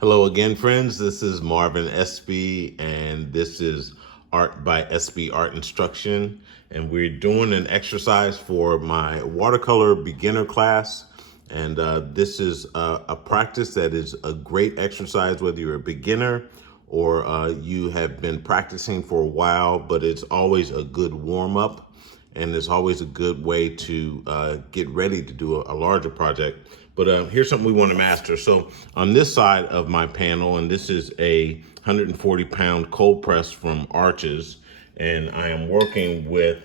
Hello again, friends. This is Marvin SB, and this is Art by SB Art Instruction. And we're doing an exercise for my watercolor beginner class. And this is a practice that is a great exercise, whether you're a beginner or you have been practicing for a while, but it's always a good warm up. And it's always a good way to get ready to do a larger project. But here's something we want to master. So on this side of my panel, and this is a 140-pound cold press from Arches, and I am working with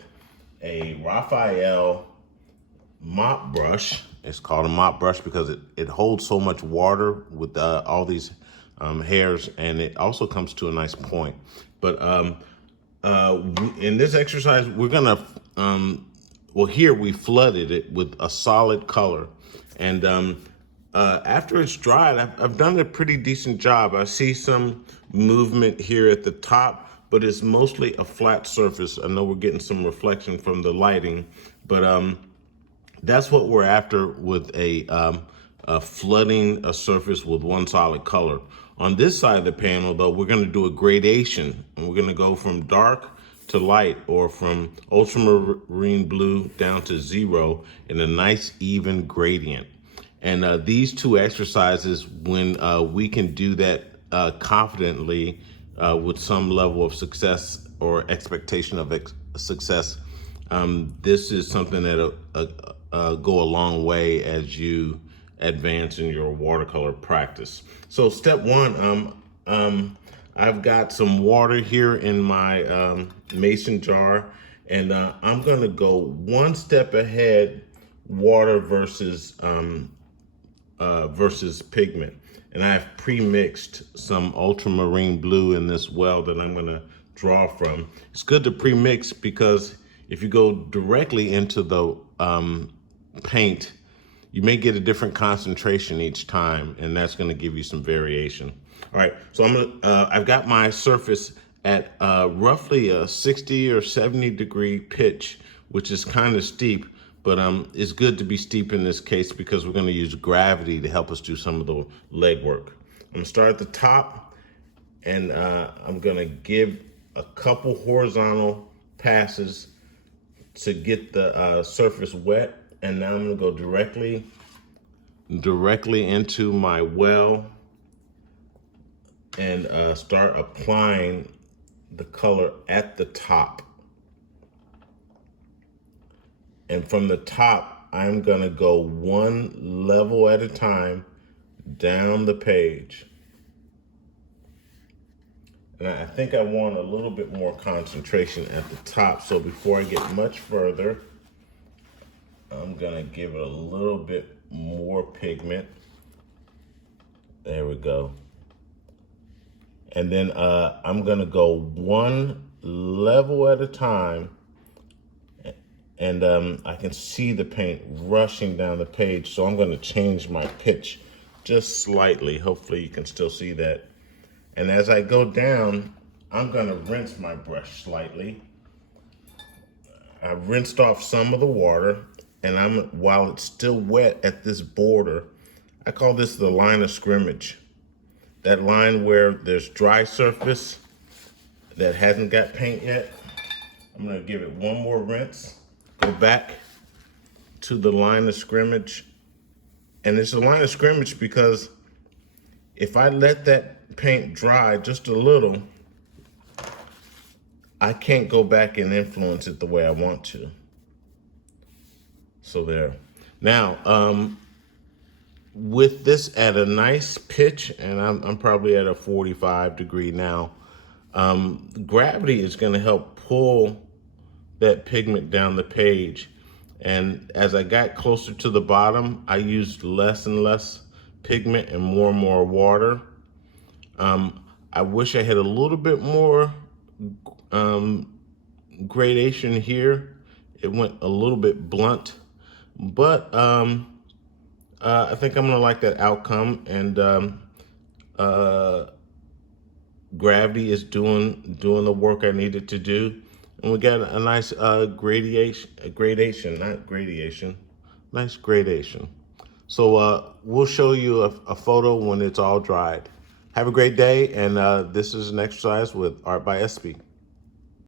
a Raphael mop brush. It's called a mop brush because it holds so much water with all these hairs, and it also comes to a nice point. But in this exercise, we're gonna, well, here we flooded it with a solid color. And after it's dried, I've done a pretty decent job. I see some movement here at the top, but it's mostly a flat surface. I know we're getting some reflection from the lighting, but that's what we're after with flooding a surface with one solid color. On this side of the panel, though, we're going to do a gradation, and we're going to go from dark to light, or from ultramarine blue down to zero in a nice even gradient. And these two exercises, when we can do that confidently with some level of success or expectation of success, this is something that'll go a long way as you advance in your watercolor practice. So step one, I've got some water here in my mason jar, and I'm gonna go one step ahead, water versus pigment. And I have pre-mixed some ultramarine blue in this well that I'm gonna draw from. It's good to pre-mix because if you go directly into the paint, you may get a different concentration each time, and that's gonna give you some variation. All right, so I've got my surface at roughly a 60 or 70 degree pitch, which is kind of steep, but it's good to be steep in this case because we're gonna use gravity to help us do some of the legwork. I'm gonna start at the top, and I'm gonna give a couple horizontal passes to get the surface wet, and now I'm gonna go directly into my well and start applying the color at the top. And from the top, I'm gonna go one level at a time down the page. And I think I want a little bit more concentration at the top. So before I get much further, I'm gonna give it a little bit more pigment. There we go. And then I'm gonna go one level at a time, and I can see the paint rushing down the page, so I'm gonna change my pitch just slightly. Hopefully you can still see that. And as I go down, I'm gonna rinse my brush slightly. I've rinsed off some of the water, and while it's still wet at this border, I call this the line of scrimmage. That line where there's dry surface that hasn't got paint yet. I'm gonna give it one more rinse, go back to the line of scrimmage. And it's a line of scrimmage because if I let that paint dry just a little, I can't go back and influence it the way I want to. So there. Now, with this at a nice pitch, and I'm probably at a 45 degree now, gravity is gonna help pull that pigment down the page. And as I got closer to the bottom, I used less and less pigment and more water. I wish I had a little bit more gradation here. It went a little bit blunt, but I think I'm gonna like that outcome. And gravity is doing the work I needed to do. And we got a nice nice gradation. So we'll show you a photo when it's all dried. Have a great day, and this is an exercise with Art by SB.